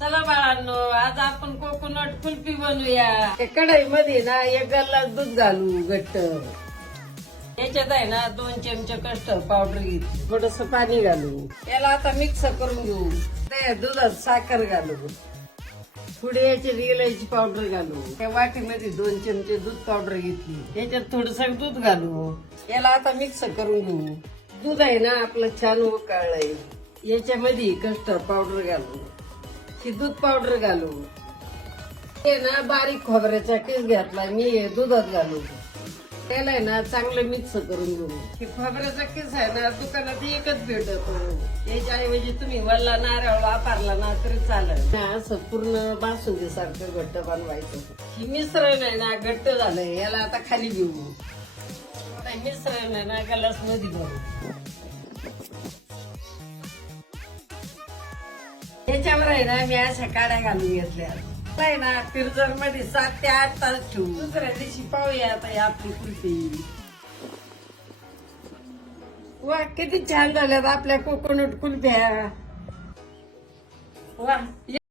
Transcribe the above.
चला बाळांनो आज आपण कोकोनट कुल्फी बनवूया. कढई मध्ये ना एक गल्लास दूध घालू घट्ट. याच्यात आहे ना दोन चमचे कस्टर्ड पावडर घेतली. थोडस पाणी घालू. याला आता मिक्स करून घेऊ. दुधात साखर घालू. पुढे याची इलायची पावडर घालू. त्या वाटीमध्ये दोन चमचे दूध पावडर घेतली. याच्यात थोडस दूध घालू. याला आता मिक्स करून घेऊ. दूध आहे ना आपलं छान उकळलंय. याच्यामध्ये कस्टर्ड पावडर घालू. ही दूध पावडर घालू. हे ना बारीक खोबऱ्याचा केस घातला मी हे दुधात घालू. त्याला आहे ना चांगलं मिक्स करून घेऊ. हे खोबऱ्याचा केस आहे ना दुकानात एकच भेटतो. याच्याऐवजी तुम्ही वल्ला नारळ वापरला ना तरी चालेल. ना असं पूर्ण बासुंदी सारखं घट्ट बनवायचं. ही मिश्रण आहे ना घट्ट झालंय. याला आता खाली घेऊ. आता मिश्रण आहे ना गलासमध्ये भरू. त्याच्यावर आहे ना मी अशा काड्या घालून घेतल्या. नाही ना फ्रीजरमध्ये सात ते आठ तास ठेवू दुसऱ्या दिवशी पाहूया आता या आपली कुल्फी वा किती छान झाल्यात आपल्या कोकोनट कुल्फ्या वा.